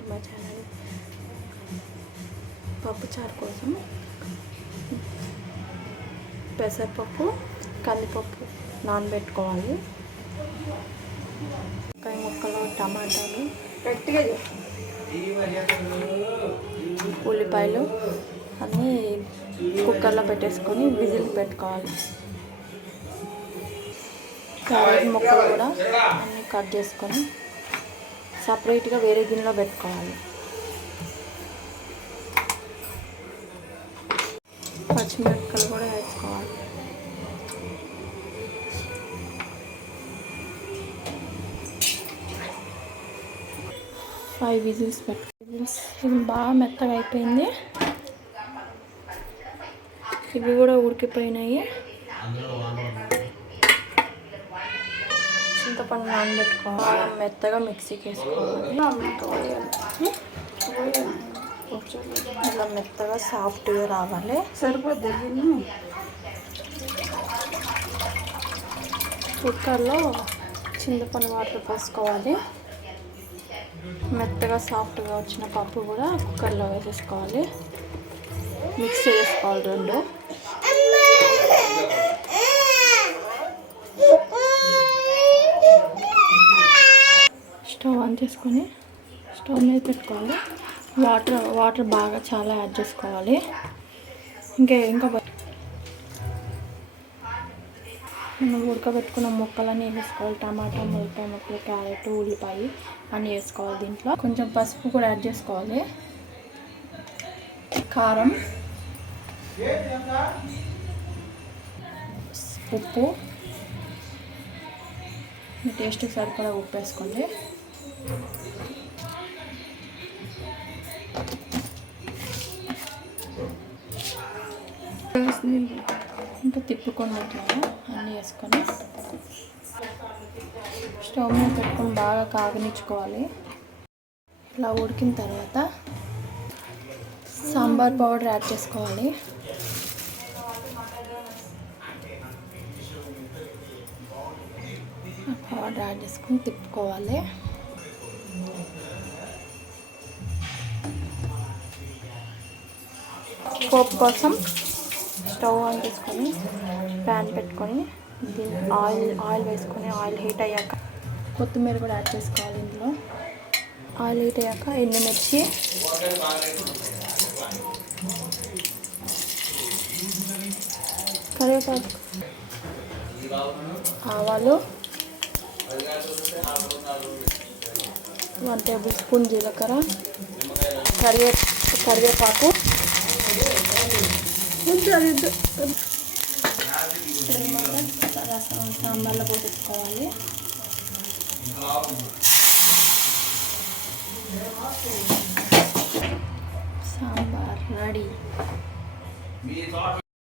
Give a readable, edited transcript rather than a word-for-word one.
To my channel. పప్పుచారు కోసం పెసరపప్పు, కందిపప్పు నానబెట్టుకోవాలి. వంకాయ ముక్కలు, టమాటాలు, ఉల్లిపాయలు అన్నీ కుక్కర్లో పెట్టేసుకొని విజిల్ పెట్టుకోవాలి. క్యారెట్ ముక్కలు కూడా అన్నీ కట్ చేసుకొని సపరేట్గా వేరే గిన్నెలో పెట్టుకోవాలి. పచ్చిమిరపకాయలు కూడా వేసుకోవాలి. ఫైవ్ విజిల్స్ ఇది బాగా మెత్తగా అయిపోయింది. ఇవి కూడా ఉడికిపోయినాయి. చింతపండు నానబెట్టుకోవాలి. మెత్తగా మిక్సీకి వేసుకోవాలి. ఇలా మెత్తగా సాఫ్ట్గా రావాలి. సరిపోద్ది. కుక్కర్లో చింతపండు వాటర్ పోసుకోవాలి. మెత్తగా సాఫ్ట్గా వచ్చిన పప్పు కూడా కుక్కర్లో వేసేసుకోవాలి. మిక్స్ చేసుకోవాలి రెండు. స్టవ్ ఆన్ చేసుకొని స్టవ్ మీద పెట్టుకోవాలి. వాటర్ బాగా చాలా యాడ్ చేసుకోవాలి. ఇంకా మనం ఉడకబెట్టుకున్న ముక్కలన్నీ వేసుకోవాలి. టమాటా, ములక్కాయ ముక్కలు, క్యారెట్, ఉల్లిపాయ అన్నీ వేసుకోవాలి. దీంట్లో కొంచెం పసుపు కూడా యాడ్ చేసుకోవాలి. కారం, ఉప్పు, మీ టేస్ట్కి సరిపడా ఉప్పు వేసుకోండి. ఇంకా తిప్పుకొని అన్నీ వేసుకొని స్టవ్ మీద పెట్టుకొని బాగా కాగనిచ్చుకోవాలి. ఇలా ఉడికిన తర్వాత సాంబార్ పౌడర్ యాడ్ చేసుకోవాలి. పౌడర్ యాడ్ చేసుకొని తిప్పుకోవాలి. పోపు కోసం స్టవ్ ఆన్ చేసుకొని ప్యాన్ పెట్టుకొని దీన్ని ఆయిల్ వేసుకొని ఆయిల్ హీట్ అయ్యాక కొత్తిమీర కూడా యాడ్ చేసుకోవాలి. ఇందులో ఆయిల్ హీట్ అయ్యాక ఎండుమిర్చి, కరివేపాకు, ఆవాలు, 1 టేబుల్ స్పూన్ జీలకర్ర, కరివేపాకు, సాంబార్లో పోసేసుకోవాలి. సాంబార్ రెడీ.